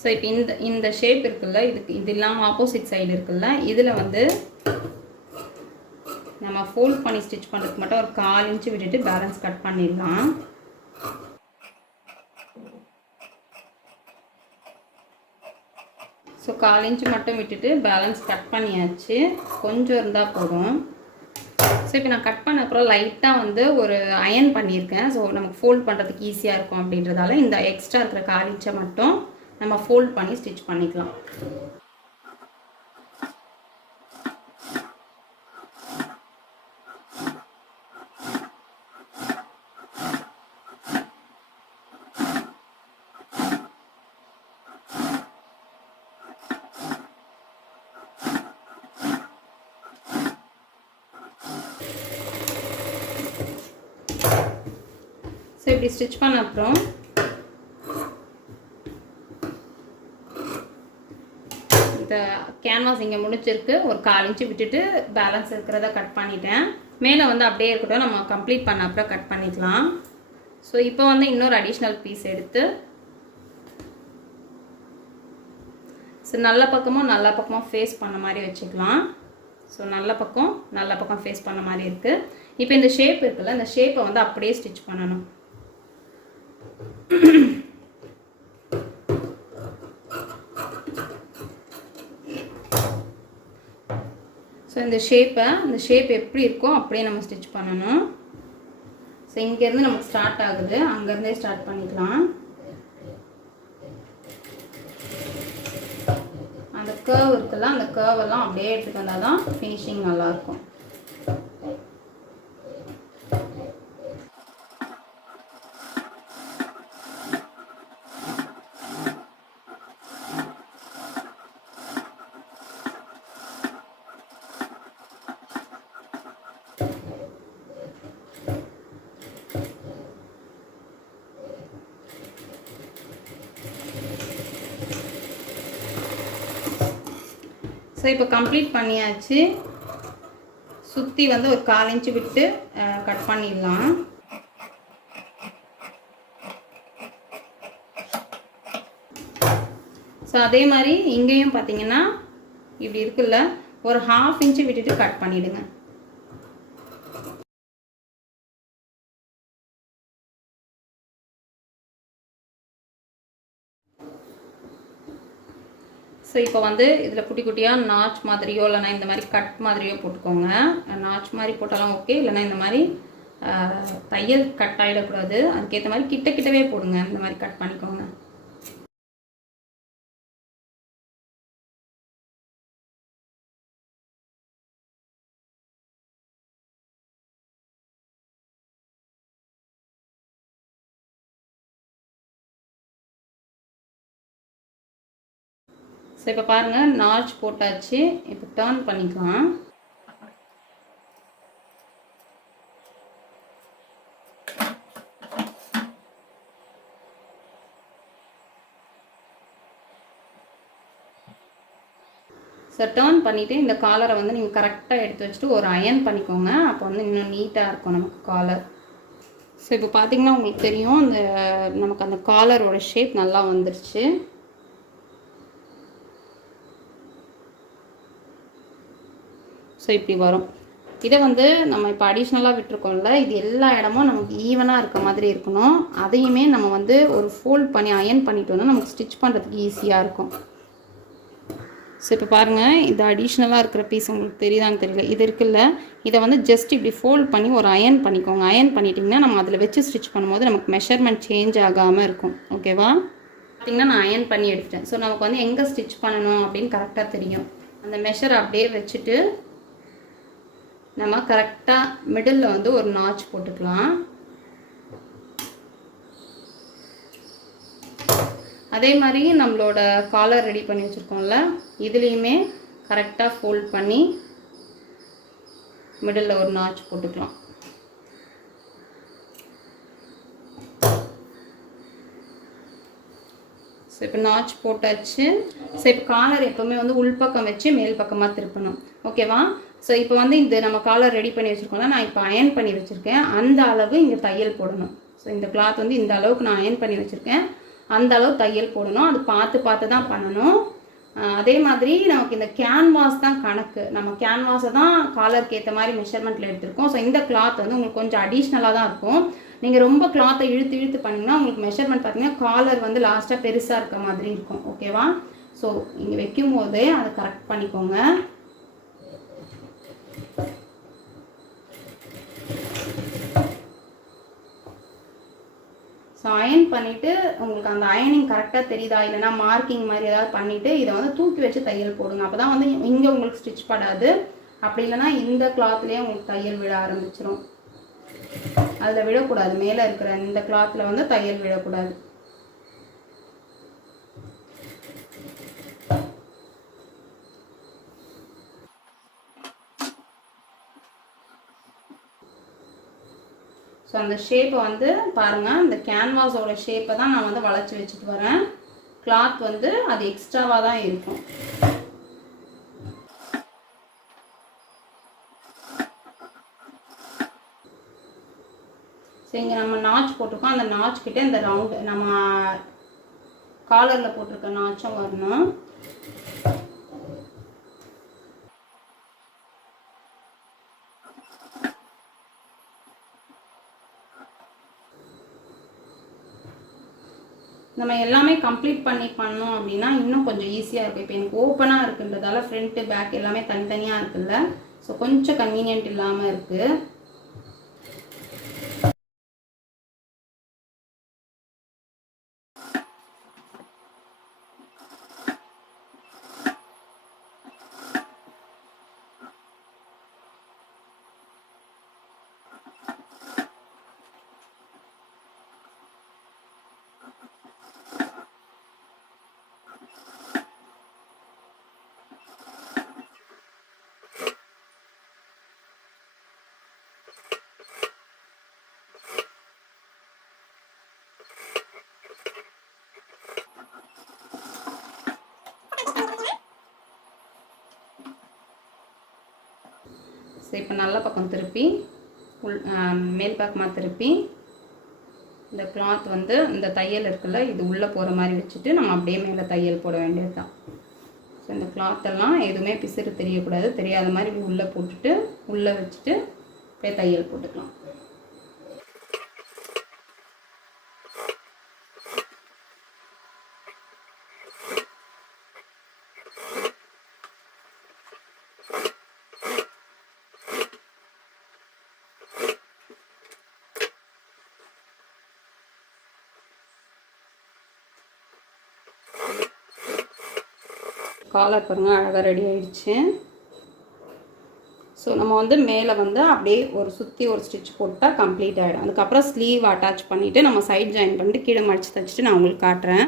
So இப்போ இந்த shape இருக்குல்ல, இது இல்லாமல் ஆப்போசிட் சைடு இருக்குல்ல, இதில் வந்து நம்ம ஃபோல்ட் பண்ணி ஸ்டிச் பண்ணுறதுக்கு மட்டும் ஒரு 1/4 இன்ச்சு விட்டுட்டு பேலன்ஸ் கட் பண்ணிடலாம். ஸோ 1/4 இன்ச்சு மட்டும் விட்டுட்டு பேலன்ஸ் கட் பண்ணியாச்சு. கொஞ்சம் இருந்தால் போதும். ஸோ இப்போ நான் கட் பண்ண அப்புறம் லைட்டாக வந்து ஒரு அயன் பண்ணியிருக்கேன். ஸோ நமக்கு ஃபோல்ட் பண்ணுறதுக்கு ஈஸியாக இருக்கும் அப்படின்றதால இந்த எக்ஸ்ட்ரா இருக்கிற 1/4 இன்ச்சை மட்டும் நம்ம ஃபோல்ட் பண்ணி ஸ்டிச் பண்ணிக்கலாம். ஸோ இப்படி ஸ்டிச் பண்ண அப்புறம் இந்த கேன்வாஸ் இங்கே முடிச்சிருக்கு. ஒரு 1/4 இன்ச்சு விட்டுட்டு பேலன்ஸ் இருக்கிறத கட் பண்ணிட்டேன். மேலே வந்து அப்படியே இருக்கட்டும், நம்ம கம்ப்ளீட் பண்ண அப்புறம் கட் பண்ணிக்கலாம். ஸோ இப்போ வந்து இன்னொரு அடிஷ்னல் பீஸ் எடுத்து நல்ல பக்கமும் ஃபேஸ் பண்ண மாதிரி வச்சுக்கலாம். ஸோ நல்ல பக்கம் ஃபேஸ் பண்ண மாதிரி இருக்குது. இப்போ இந்த ஷேப் இருக்குல்ல, இந்த ஷேப்பை வந்து அப்படியே ஸ்டிச் பண்ணணும். ஸோ இந்த ஷேப் எப்படி இருக்கோ அப்படியே நம்ம ஸ்டிச் பண்ணணும். ஸோ இங்கேருந்து நமக்கு ஸ்டார்ட் ஆகுது, அங்கேருந்தே ஸ்டார்ட் பண்ணிக்கலாம். அந்த கர்வ் இருக்குல்ல, அந்த கர்வெல்லாம் அப்படியே எடுத்துட்டு வந்தால் தான் ஃபினிஷிங் நல்லாயிருக்கும். ஸோ இப்போ கம்ப்ளீட் பண்ணியாச்சு. சுற்றி வந்து ஒரு 1/4 இன்ச்சு விட்டு கட் பண்ணிடலாம். ஸோ அதே மாதிரி இங்கேயும் பார்த்தீங்கன்னா இப்படி இருக்குல்ல, ஒரு 1/2 இன்ச்சு விட்டுட்டு கட் பண்ணிவிடுங்க. ஸோ இப்போ வந்து இதில் குட்டி குட்டியாக நாச் மாதிரியோ இல்லைனா இந்த மாதிரி கட் மாதிரியோ போட்டுக்கோங்க. நாச் மாதிரி போட்டாலும் ஓகே, இல்லைனா இந்த மாதிரி தையல் கட் ஆகிடக்கூடாது, அதுக்கேற்ற மாதிரி கிட்டவே போடுங்க. இந்த மாதிரி கட் பண்ணிக்கோங்க. ஸோ இப்போ பாருங்கள், நாச் போட்டாச்சு. இப்போ டர்ன் பண்ணிக்கலாம். ஸோ டர்ன் பண்ணிவிட்டு இந்த காலரை வந்து நீங்கள் கரெக்டாக எடுத்து வச்சுட்டு ஒரு அயன் பண்ணிக்கோங்க. அப்போ வந்து இன்னும் நீட்டாக இருக்கும் நமக்கு காலர். ஸோ இப்போ பார்த்தீங்கன்னா உங்களுக்கு தெரியும், நமக்கு அந்த காலரோட ஷேப் நல்லா வந்துருச்சு. ஸோ இப்படி வரும். இதை வந்து நம்ம இப்போ அடிஷ்னலாக விட்டுருக்கோம்ல, இது எல்லா இடமும் நமக்கு ஈவனாக இருக்க மாதிரி இருக்கணும். அதையுமே நம்ம வந்து ஒரு ஃபோல்ட் பண்ணி அயன் பண்ணிட்டு வந்தால் நமக்கு ஸ்டிச் பண்ணுறதுக்கு ஈஸியாக இருக்கும். ஸோ இப்போ பாருங்கள், இது அடிஷ்னலாக இருக்கிற பீஸ் உங்களுக்கு தெரியுதான்னு தெரியல, இது இருக்குல்ல, இதை வந்து ஜஸ்ட் இப்படி ஃபோல்ட் பண்ணி ஒரு அயன் பண்ணிக்கோங்க. அயன் பண்ணிட்டிங்கன்னா நம்ம அதில் வச்சு ஸ்டிச் பண்ணும்போது நமக்கு மெஷர்மெண்ட் சேஞ்ச் ஆகாமல் இருக்கும். ஓகேவா? பார்த்திங்கன்னா நான் அயன் பண்ணி எடுத்துட்டேன். ஸோ நமக்கு வந்து எங்கே ஸ்டிச் பண்ணணும் அப்படின்னு கரெக்டாக தெரியும். அந்த மெஷர் அப்படியே வச்சுட்டு நம்ம கரெக்டாக மிடில் வந்து ஒரு நாச் போட்டுக்கலாம். அதே மாதிரி நம்மளோட காலர் ரெடி பண்ணி வச்சுருக்கோம்ல, இதுலேயுமே கரெக்டாக ஃபோல்ட் பண்ணி மிடில் ஒரு நாச் போட்டுக்கலாம். ஸோ இப்போ நாச் போட்டாச்சு. ஸோ இப்போ காலர் எப்போவுமே வந்து உள்பக்கம் வச்சு மேல் பக்கமாக திருப்பணும். ஓகேவா? ஸோ இப்போ வந்து இந்த நம்ம காலர் ரெடி பண்ணி வச்சுருக்கோம்ல, நான் இப்போ அயன் பண்ணி வச்சுருக்கேன். அந்த அளவு இங்கே தையல் போடணும். ஸோ இந்த கிளாத் வந்து இந்த அளவுக்கு நான் அயன் பண்ணி வச்சுருக்கேன். அந்த அளவு தையல் போடணும். அது பார்த்து பார்த்து தான் பண்ணணும். அதே மாதிரி நமக்கு இந்த கேன்வாஸ் தான் கணக்கு. நம்ம கேன்வாஸை தான் காலருக்கு ஏற்ற மாதிரி மெஷர்மெண்ட்டில் எடுத்திருக்கோம். ஸோ இந்த கிளாத் வந்து உங்களுக்கு கொஞ்சம் அடிஷ்னலாக தான் இருக்கும். நீங்கள் ரொம்ப கிளாத்தை இழுத்து இழுத்து பண்ணிங்கன்னா உங்களுக்கு மெஷர்மெண்ட் பார்த்தீங்கன்னா காலர் வந்து லாஸ்ட்டாக பெருசாக இருக்க மாதிரி இருக்கும். ஓகேவா? ஸோ இங்கே வைக்கும் போதே அதை கரெக்ட் பண்ணிக்கோங்க. ஸோ அயன் பண்ணிவிட்டு உங்களுக்கு அந்த அயனிங் கரெக்டாக தெரியுதா இல்லைனா மார்க்கிங் மாதிரி ஏதாவது பண்ணிவிட்டு இதை வந்து தூக்கி வச்சு தையல் போடுங்க. அப்போ தான் வந்து இங்கே உங்களுக்கு ஸ்டிச் படாது. அப்படி இல்லைனா இந்த கிளாத்லேயே உங்களுக்கு தையல் விழ ஆரம்பிச்சிடும். அதில் விடக்கூடாது. மேலே இருக்கிற இந்த கிளாத்தில் வந்து தையல் விடக்கூடாது. ஸோ அந்த ஷேப்பை வந்து பாருங்கள், இந்த கேன்வாஸோட ஷேப்பை தான் நான் வந்து வளைச்சி வச்சுட்டு வரேன். கிளாத் வந்து அது எக்ஸ்ட்ராவாக தான் இருக்கும். ஸோ இங்கே நம்ம நாச் போட்டிருக்கோம். அந்த நாச் கிட்டே இந்த ரவுண்டு நம்ம காலரில் போட்டிருக்க நாச்சும் வரணும். நம்ம எல்லாமே கம்ப்ளீட் பண்ணோம் அப்படின்னா இன்னும் கொஞ்சம் ஈஸியாக இருக்கும். இப்போ எனக்கு ஓப்பனாக இருக்குன்றதால ஃப்ரண்ட்டு பேக் எல்லாமே தனித்தனியாக இருக்குல்ல, ஸோ கொஞ்சம் கன்வீனியன்ட் இல்லாமல் இருக்குது. ஸோ இப்போ நல்ல பக்கம் திருப்பி மேல் பக்கமாக திருப்பி இந்த கிளாத் வந்து இந்த தையல் இருக்குல்ல இது உள்ளே போகிற மாதிரி வச்சுட்டு நம்ம அப்படியே மேலே தையல் போட வேண்டியது தான். ஸோ இந்த கிளாத்தெல்லாம் எதுவுமே பிசுறு தெரியக்கூடாது. தெரியாத மாதிரி உள்ளே போட்டுட்டு உள்ளே வச்சுட்டு அப்படியே தையல் போட்டுக்கலாம். காலர் பாருங்கள் அழகாக ரெடி ஆகிடுச்சு. ஸோ நம்ம வந்து மேலே வந்து அப்படியே ஒரு சுற்றி ஒரு ஸ்டிச் போட்டால் கம்ப்ளீட் ஆகிடும். அதுக்கப்புறம் ஸ்லீவ் அட்டாச் பண்ணிவிட்டு நம்ம சைட் ஜாயின் பண்ணிட்டு கீழே மடித்து தைச்சிட்டு நான் உங்களுக்கு காட்டுறேன்.